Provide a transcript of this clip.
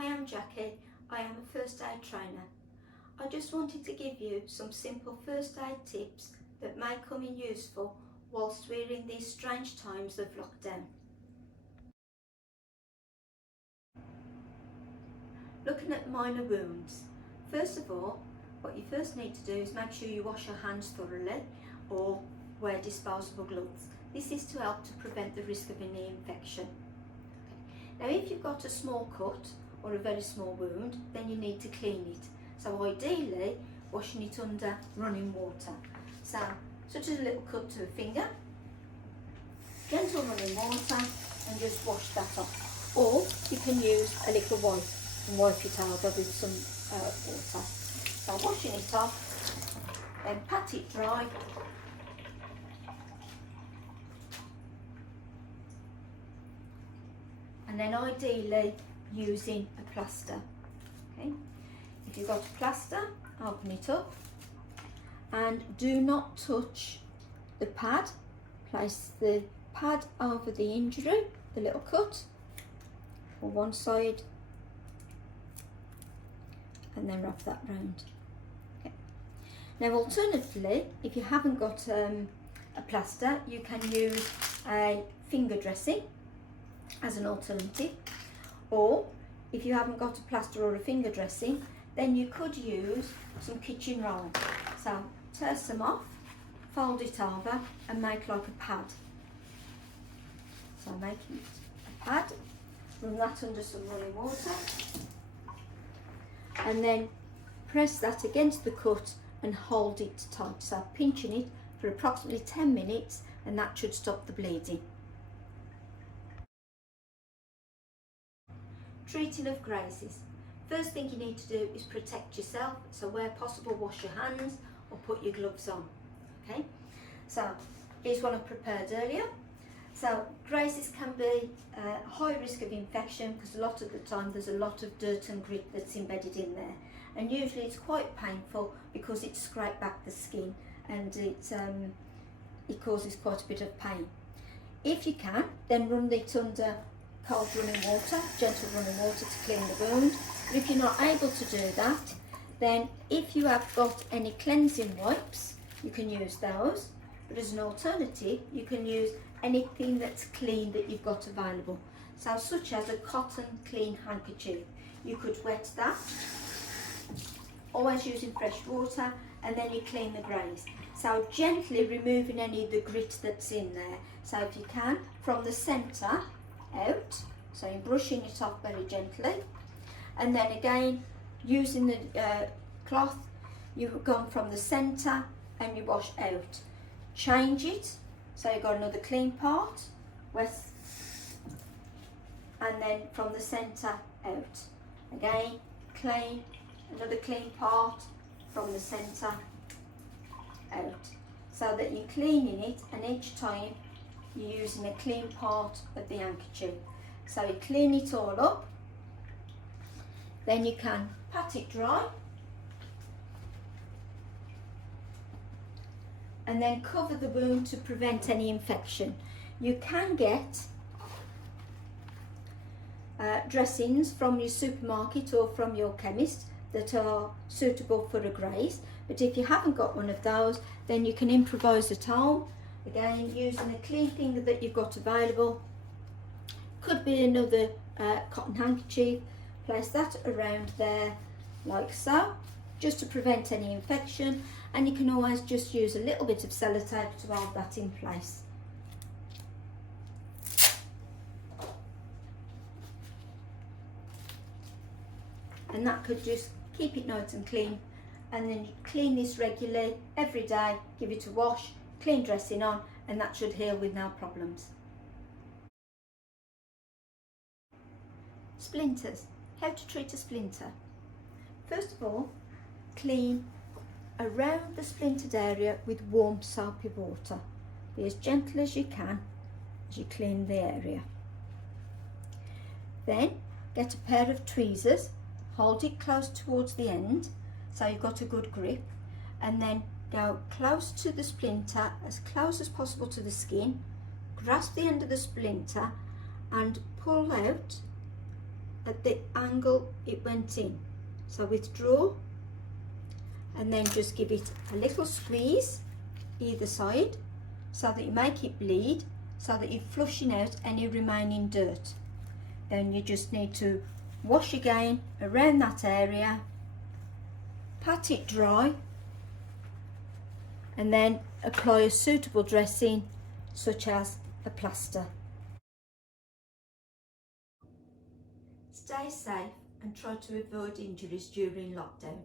I am Jackie. I am a first aid trainer. I just wanted to give you some simple first aid tips that may come in useful whilst we're in these strange times of lockdown. Looking at minor wounds. First of all, what you first need to do is make sure you wash your hands thoroughly or wear disposable gloves. This is to help to prevent the risk of any infection. Now if you've got a small cut or a very small wound, then you need to clean it. So ideally, washing it under running water. So, such as a little cut to a finger, gentle running water, and just wash that off. Or you can use a little wipe and wipe it over with some water. So washing it off, then pat it dry. And then ideally using a plaster. Okay, if you've got a plaster, open it up and do not touch the pad. Place the pad over the injury, the little cut, for one side, and then wrap that round. Okay. Now alternatively, if you haven't got a plaster, you can use a finger dressing as an alternative, or if you haven't got a plaster or a finger dressing, then you could use some kitchen roll. So tear some off, fold it over and make like a pad. So make it a pad, run that under some running water, and then press that against the cut and hold it tight. So pinching it for approximately 10 minutes, and that should stop the bleeding. Treating of grazes. First thing you need to do is protect yourself, so where possible wash your hands or put your gloves on. Okay, so here's one I prepared earlier. So grazes can be a high risk of infection because a lot of the time there's a lot of dirt and grit that's embedded in there, and usually it's quite painful because it scrapes back the skin and it causes quite a bit of pain. If you can, then run it under cold running water, gentle running water to clean the wound. But if you're not able to do that, then if you have got any cleansing wipes, you can use those. But as an alternative, you can use anything that's clean that you've got available. So such as a cotton clean handkerchief. You could wet that, always using fresh water, and then you clean the graze. So gently removing any of the grit that's in there. So if you can, from the centre out, so you're brushing it off very gently, and then again using the cloth, you've gone from the centre and you wash out. Change it, so you've got another clean part, west, and then from the centre out. Again, clean, another clean part from the centre out, so that you're cleaning it, and each time you're using a clean part of the handkerchief. So you clean it all up, then you can pat it dry, and then cover the wound to prevent any infection. You can get dressings from your supermarket or from your chemist that are suitable for a graze, but if you haven't got one of those, then you can improvise at home. Again, using a clean thing that you've got available. Could be another cotton handkerchief. Place that around there like so, just to prevent any infection, and you can always just use a little bit of sellotape to hold that in place. And that could just keep it nice and clean, and then you clean this regularly every day, give it a wash, clean dressing on, and that should heal with no problems. Splinters. How to treat a splinter. First of all, clean around the splintered area with warm soapy water. Be as gentle as you can as you clean the area. Then get a pair of tweezers, hold it close towards the end so you've got a good grip, and then go close to the splinter, as close as possible to the skin, grasp the end of the splinter and pull out at the angle it went in. So withdraw and then just give it a little squeeze either side so that you make it bleed, so that you're flushing out any remaining dirt. Then you just need to wash again around that area, pat it dry, and then apply a suitable dressing such as a plaster. Stay safe and try to avoid injuries during lockdown.